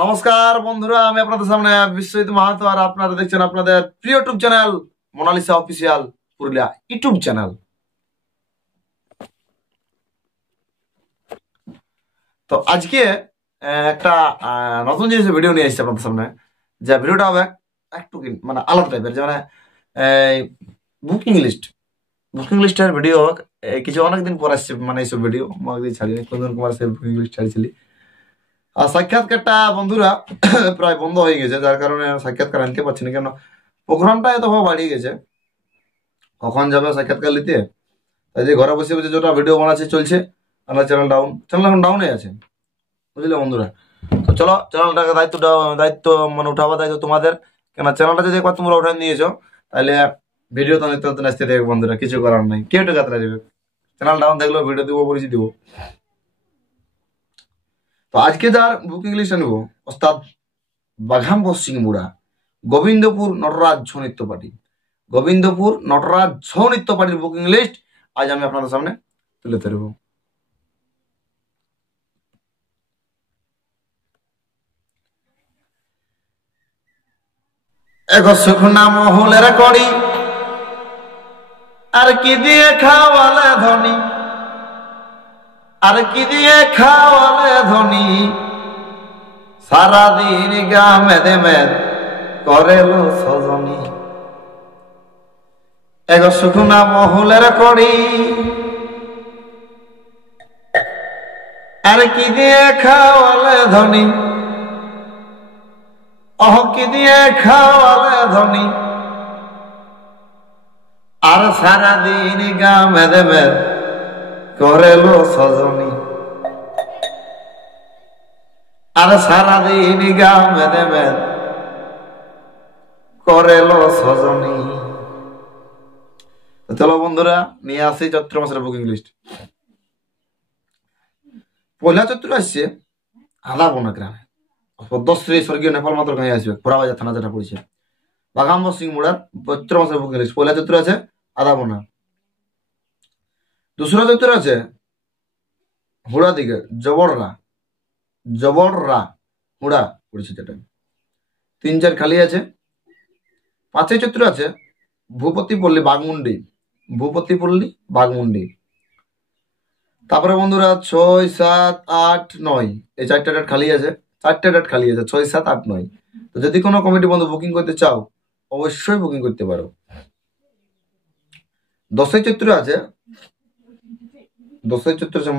নমস্কার বন্ধুরা, আমি আপনাদের সামনে বিশ্বজিৎ মাহাতো, আর আপনারা দেখছেন আপনাদের প্রিয় YouTube channel Monalisa official Purulia YouTube channel. তো আজকে একটা নতুন জিনিসের ভিডিও নিয়ে এসেছি আপনাদের সামনে। যে ভিডিওটা হবে একটু মানে আলাদা টাইপের, যে মানে বুকিং লিস্টের ভিডিও। কিছু অনেকদিন পর আসছে, মানে এইসব ভিডিও অনেকদিন ছাড়িনি, কুন্দন কুমার সে বুকিং লিস্ট ছাড়িয়েছিলি। আর সাক্ষাৎকারটা বন্ধুরা প্রায় বন্ধ হয়ে গেছে, যার কারণে সাক্ষাৎকার আনতে পারছি না। কেন, প্রোগ্রামটা এত বাড়িয়ে গেছে, কখন যাবে সাক্ষাৎকার নিতে। তাই যে ঘরে বসে বসে যেটা ভিডিও বানাচ্ছে চলছে, আমার চ্যানেল এখন ডাউনে আছে, বুঝলে বন্ধুরা। তো চলো, চ্যানেলটাকে দায়িত্ব মানে উঠাবার দায়িত্ব তোমাদের। কেন, চ্যানেলটা যদি একবার তোমরা উঠে নিয়েছো, তাহলে ভিডিও তো নিত্য নতুন আসতে দেখবে বন্ধুরা, কিছু করার নাই, কেউ একটু কাতরা দেবে। চ্যানেল ডাউন দেখলেও ভিডিও দিব, বলেছি দিব। তো আজকে যার বুকিং লিস্ট নেবো, ওস্তাদ বাঘাম্বর সিং মুড়া, গোবিন্দপুর নটরাজ ছৌ নৃত্য পার্টি। গোবিন্দপুর নটরাজ ছৌ নৃত্য পার্টির বুকিং লিস্ট আজ আমি আপনাদের সামনে তুলে ধরব। এগো শুকনা মহলের কড়ি, আর কি দিয়ে খাওয়ালে ধনী, আর কি দিয়ে খাওয়ালে ধনী, সারাদিন গা মেদে মেদ করেলো সজনী। এগো শুকনা মহলের কড়ি, আর কি দিয়ে খাওয়ালে ধনী, অহ কি দিয়ে খাওয়ালে ধনী, আর সারাদিন গা মেদে মেদ করেলো সজনী, আর সারাদিন গা মেদে মেদ করেলো সজনী। চলো বন্ধুরা, নিয়ে আসি চৈত্র মাসের বুকিং লিস্ট। পয়লা চৈত্র আসছে আদাবোনা গ্রামে, পদ্মশ্রী স্বর্গীয় নেপাল মাত্র গাঁয়ে আসবে, ঘোড়াবাজার থানা যেটা পড়েছে। বাঘাম্বর সিং মুড়ার চৈত্র মাসের বুকিং লিস্ট। পয়লা চৈত্র আছে আদাবোনা, দুসরা চৈত্র আছে হুড়া দিকে জবররা হুড়া পড়েছে যেটা, 3-4 খালি আছে। 5 চৈত্র আছে ভূপতিপল্লী বাঘমুন্ডি। তারপরে বন্ধুরা 6, 7, 8, 9 এই 4টা ডেট খালি আছে। 6, 7, 8, 9। তো যদি কোনো কমিটি বন্ধু বুকিং করতে চাও, অবশ্যই বুকিং করতে পারো। 10 চৈত্র আছে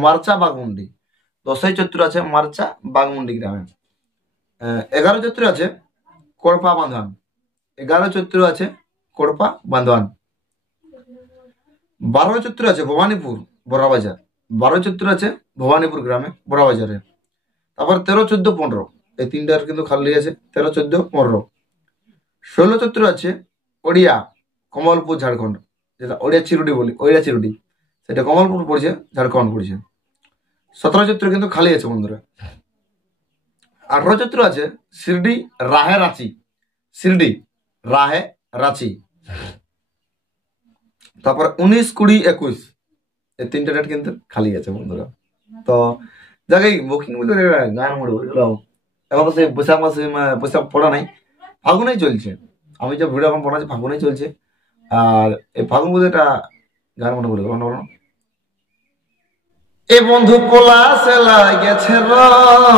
মার্চা বাঘমুন্ডি। 10 চৈত্র আছে মার্চা বাঘমুন্ডি গ্রামে। 11 চৈত্র আছে কড়পা বাঁধান। 11 চৈত্র আছে কড়পা বাঁধান। 12 চৈত্র আছে ভবানীপুর বড়াবাজার। 12 চৈত্র আছে ভবানীপুর গ্রামে বড়াবাজারে। তারপর 13, 14, 15 এই 3টার কিন্তু খালি আছে। 13, 14, 15। 16 চৈত্র আছে ওড়িয়া কমলপুর ঝাড়খণ্ড, যেটা ওড়িয়া চিরুডি, সেটা কমলপুর পড়ছে, ঝাড়খণ্ড পড়ছে। 17 চৈত্র কিন্তু খালি আছে বন্ধুরা। 18 চৈত্র আছে শিরডি রাহে রাঁচি। তারপর 19, 20, 21 এই 3টা ডেট কিন্তু খালি আছে বন্ধুরা। তো জায়গায় বুকিং গান মরে এখন তো সেই বৈশাখ পড়া নাই, ফাগুনেই চলছে। আমি যে ভিডিও এখন পড়াচ্ছি ফাগুনেই চলছে। আর এই ফাগুন বুঝে একটা গান মনে পড়ে গেল। এ বন্ধু পলাশে লাগেছে রং,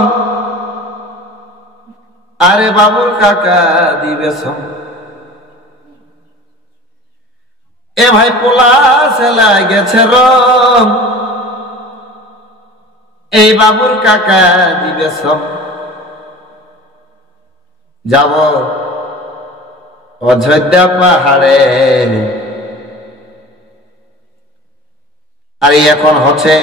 আরে বাবুর কাকা দিবে সং। এ ভাই পলাশে লাগেছে রং, এই বাবুর কাকা দিবে সং। যাব অযোধ্যা পাহাড়ে, আর এখন হচ্ছে